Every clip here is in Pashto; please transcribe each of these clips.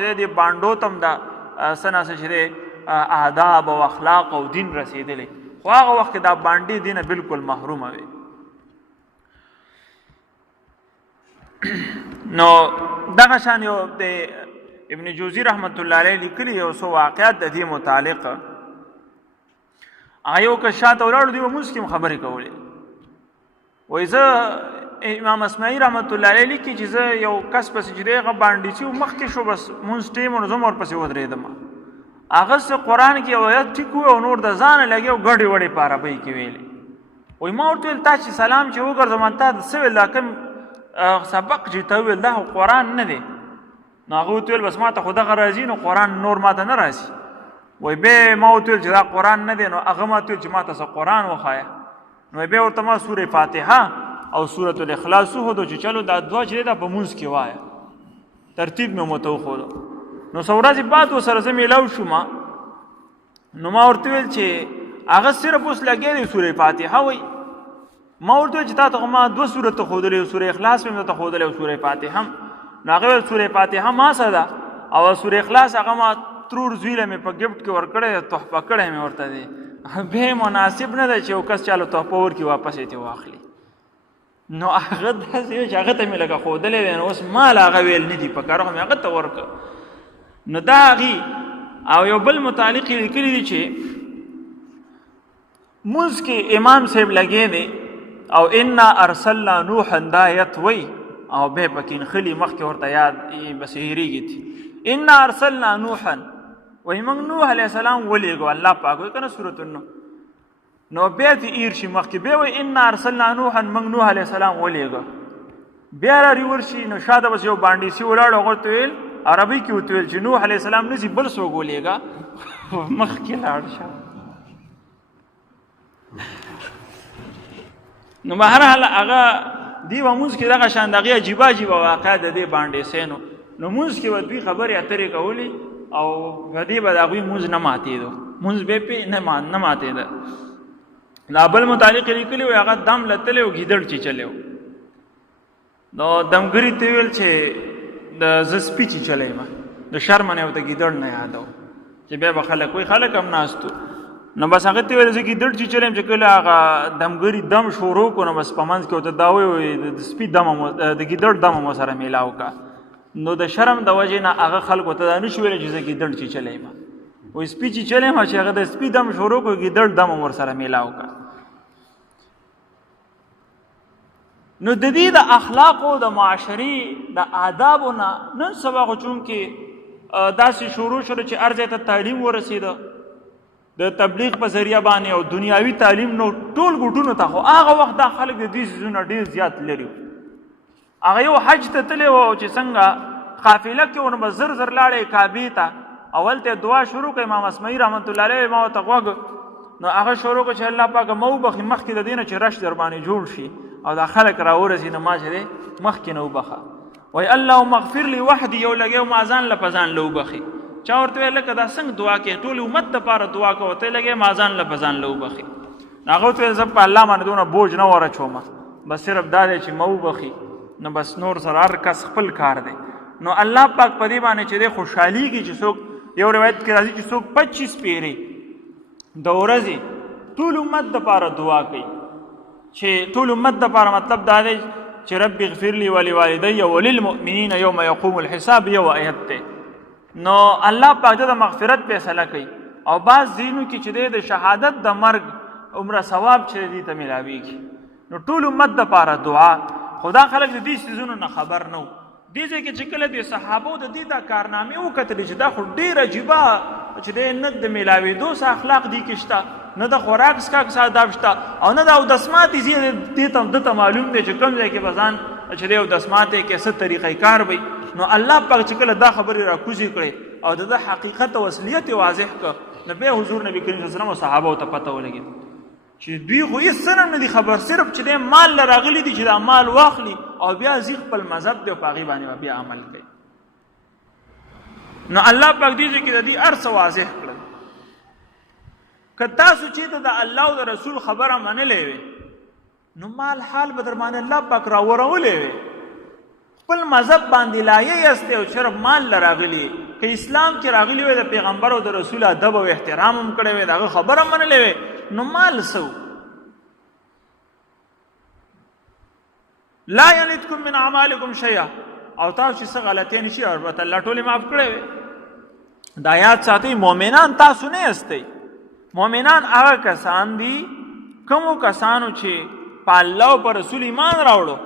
دې بانډو تم دا سنه چې آداب او اخلاق او دین رسیدلی، خو هغه وخت دا بانډي دینه بالکل محرومه وي. نو دغه شان یو د ابن جوزی رحمت الله علیه لیکلی یو څو واقعات د دې متعلق آیو که شاته ولاړو دی موږ کوم خبرې کولې. وای زه امام اسماعیل رحمت الله علیه لیکي چې زه یو کس پسې چې دغه باندې چې مخکې شو بس مونږ ټیم ورځم ورپسې ودرېدم، هغه څه قرآن کې یو آیت ټیک و او نور د ځانه لګي او ګډې وډې په عربۍ کې ویلې. وای ما ورته ویل تا چې سلام چې وګرځم تا څه ویل دا کوم سبق چې ته ویل دا قرآن نه دی؟ نو هغه ورته ویل بس ما ته خو دغه راځي نو قرآن نور ما ته نه راځي. وای بیا ما ورته ویل چې دا قرآن نه دی، نو هغه ما ته ویل چې ما ته څه قرآن وښایه. نو بیا ورته ما سورې فاتحه او سورة الاخلاص وښودو چې چلو دا دوه چې دا په مونځ کې وایه، ترتیب مې ورته وښودو. نو څو ورځې بعد ورسره زه میلاو شوم، نو ما ورته ویل چې هغه صرف اوس لګیا دی سورې فاتحه وایي. ما ورته ویل چې تا ته خو ما دوه سورته ښودلې، سورې اخلاص مې درته ښودلی او سورې فاتحه هم. نو هغه ویل سورې فاتحه ما څه ده او سورې اخلاص هغه ما ترور زوی له مې په ګفټ کې ورکړی، تحفه کړی مې ورته دی. بیا مناسب نه ده چې یو کس چالو تحفه ورکړي واپس یې ترې واخلي. نو هغه داسې وی چې هغه ته مې لکه ښودلی دی، نو اوس مال هغه ویل نه دي په کار، خو مې هغه ته ورکړه. نو دا هغې او یو بل متعلق یې لیکلي دي چې مونځ کې امام صاحب لګی دی او انا ارسلنا نوحا دا آیت وی او بیا پکې نښلي مخکې ورته یاد بس هېرېږي دي. انا ارسلنا نوحا وایي موږ نوح علیه السلام ولیږو، الله پاک وایي که نه سورة النوح. نو بیا دې ایر شي مخکې بیا وایي انا ارسلنا نوحا موږ نوح علیه السلام ولیږو. بیا را ورشي نو شاته بس یو باندې سي ولاړ هغه ورته ویل عربي کې ورته ویل چې نوح علیه السلام نه ځي بل څوک ولیږه مخکې لاړ شه. نو بهرحال هغه دی به مونځ کې دغه شان دغې عجیبه عجیبه واقعات د دې باندې سینو. نو مونځ کې به دوی خبرې اترې کولې او په دې به د هغوی مونځ نه ماتېدو، مونځ به پې نه ماتېده. دا بل متعلق یې لیکلي وی هغه دم لتلی و ګیدړ چیچلی و. نو دمګري ته ویل چې د زه سپي چیچلی یم، د شرمه نه ورته ګیدړ نه یادو چې بیا به خلک وایي خلک هم ناست و. نو بس هغه ته ویل زه ګیدړ چیچلی یم چې کله هغه دمګري دم شروع کړو نو بس په منځ کې ورته دا وایي د سپي دم د ګیدړ دم مو سره میلاو کا. نو د شرم د وجې نه هغه خلکو ته دا نه شو ویلی چې زه ګیدړ چیچلی یم، وایي سپي چیچلی یم چې هغه د سپي دم شروع کړو ګیدړ دم ور سره میلاو کا. نو د دې د اخلاقو د معاشري د آدابو نه نن سبا خو چونکې داسې شروع شوه چې هر ځای ته تعلیم ورسېده د تبلیغ په ذریعه باندې او دنیاوي تعلیم نو ټول ګوټونو ته. خو هغه وخت دا خلک د دې څیزونه ډېر زیات لري. هغه یو حج ته تللی و چې څنګه قافله کې ونه به زر زر لاړې کعبې ته، اول ته دعا شروع کړه امام اسماعیل رحمت الله علیه ما ورته غوږ نو هغه شروع کړه چې الله پاکه ما وبخي مخکې د دې نه چې رش در باندې جوړ شي او دا خلک راورسي نو ما چې دی مخکې نه وبخه. وایي اللهم اغفر لي وحدي یو لګی ما ځان له په ځان له وبخي. چا ورته ویل لکه دا څنګه دعا کوې ټول امت دپاره دعا کوه ته لګی ما ځان له په ځان له وبخي. هغه ورته ویل زه په الله باندې دونه بوج نه ورچومه، بس صرف دا دی چې ما وبخي نو بس نور سره هر کس خپل کار دی. نو الله پاک په دې باندې چې دی خوشحالېږي چې څوک یو روایت کې راځي چې څوک 25 پیرې د ورځې ټول امت دپاره دعا کوي، چې ټول امت دپاره مطلب دا دی چې رب اغفر لي ولوالدي وللمؤمنین یوم یقوم الحساب یو آیت دی. نو الله پاک د مغفرت فیصله کوي او بعض ځینو کې چې دی د شهادت د مرګ عمره ثواب چې دی ته میلاویږي. نو ټول امت دپاره دعا. خدا خلک د دې څیزونو نه خبر نه و. دې ځای کې چې کله د صحابو د دې دا کارنامې وکتلې چې دا خو ډېر عجیبه چې دی نه د میلاوېدو څه اخلاق دې کې شته، نه د خوراک څښاک څه آداب شته او نه د اودسماتې دې ته معلوم دی چې کوم ځای کې به ځان چې دی اودسماتې کې څه طریقې کار وي. نو الله پاک چې کله دا خبرې راکوزې کړې او د حقیقت او اصلیت یې واضح کړه نو بیا حضور نبی کریم صلی الله علیه وسلم او صحابو ته پته ولګېد چې دوی خو هېڅ څه نه دي خبر، صرف چې دی مال له راغلي دي چې دا مال واخلي او بیا ځي خپل مذهب دی او په هغې باندې بیا عمل کوي. نو الله پاک دې ځای کې د دې هر څه واضح کړل. که تاسو چېرته د الله او د رسول خبره منلې وې نو مال حال به در باندې الله پاک راورولی وې. خپل مذهب باندې لایې یاستې او صرف مال له راغلي که اسلام کې راغلی وي د پیغمبر او د رسول ادب او احترام هم کړی وي دغه خبره منلې وي نو مال سو لا یلدکم من اعمالکم شیئا او تاسو چې څه غلطۍ نشي البته الله ټولې معاف کړی وي دا یاد ساتئ مؤمنان تاسو نه یاستئ مؤمنان هغه کسان دي کومو کسانو چې په الله او په رسول ایمان راوړو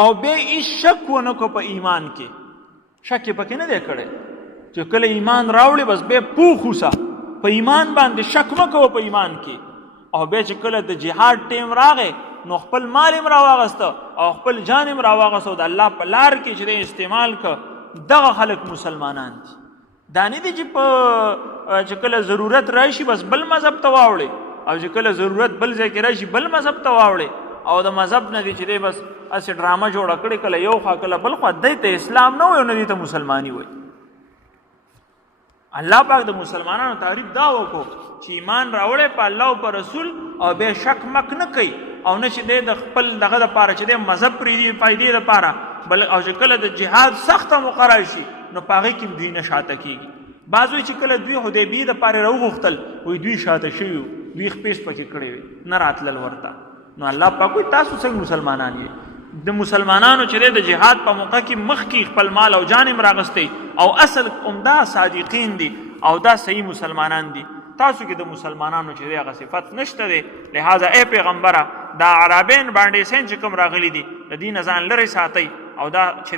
او به هیڅ شک ونه کو په ایمان کې شک یې پکې نه دی کړی چې کله ایمان راوړي بس به پوخوسه په ایمان باندې شک مه کوه په ایمان کې او بیا چې کله د جهاد ټیم راغی نو خپل مال هم راواغسته او خپل جان هم راواغسته د الله په لار کې چې دی استعمال که دغه خلک مسلمانان دي دا نه دي چې کله ضرورت راشي بس بل مذهب ته واوړي او چې کله ضرورت بل ځای کې راشي بل مذهب ته واوړي او د مذهب نه دي چې دی بس اسې ډرامه جوړه کړې کله یو خوا کله بل خوا دی ته اسلام نه وایي او نه دی ته مسلماني وایي الله پاک د مسلمانانو تعریف دا وکړو چې ایمان راوړی په الله او په رسول او بیا شک مک نه کوي او نه چې دی د خپل دغه دپاره چې دی مذهب پرېږدي فایدې دپاره بل او چې کله د جهاد سخته مقرر شي نو په هغې کې هم دوی نه شاته کېږي بعض وایي چې کله دوی حدیبیې دپاره راوغوښتل وایي دوی شاته شوي وو دوی خپې سپکې کړې وې نه راتلل ورته نو الله پاک وایي تاسو څنګه مسلمانان یې د مسلمانانو چې دی د جهاد په موقع کې مخکې خپل مال او جان هم راغستی او اصل عمده صادقین دي او دا صحیح مسلمانان دي تاسو کې د مسلمانانو چې دی هغه صفت نشته دی لہذا ای پیغمبره دا عربین باندې سین چې کوم راغلي دي د دې نه ځان لرې ساتئ او دا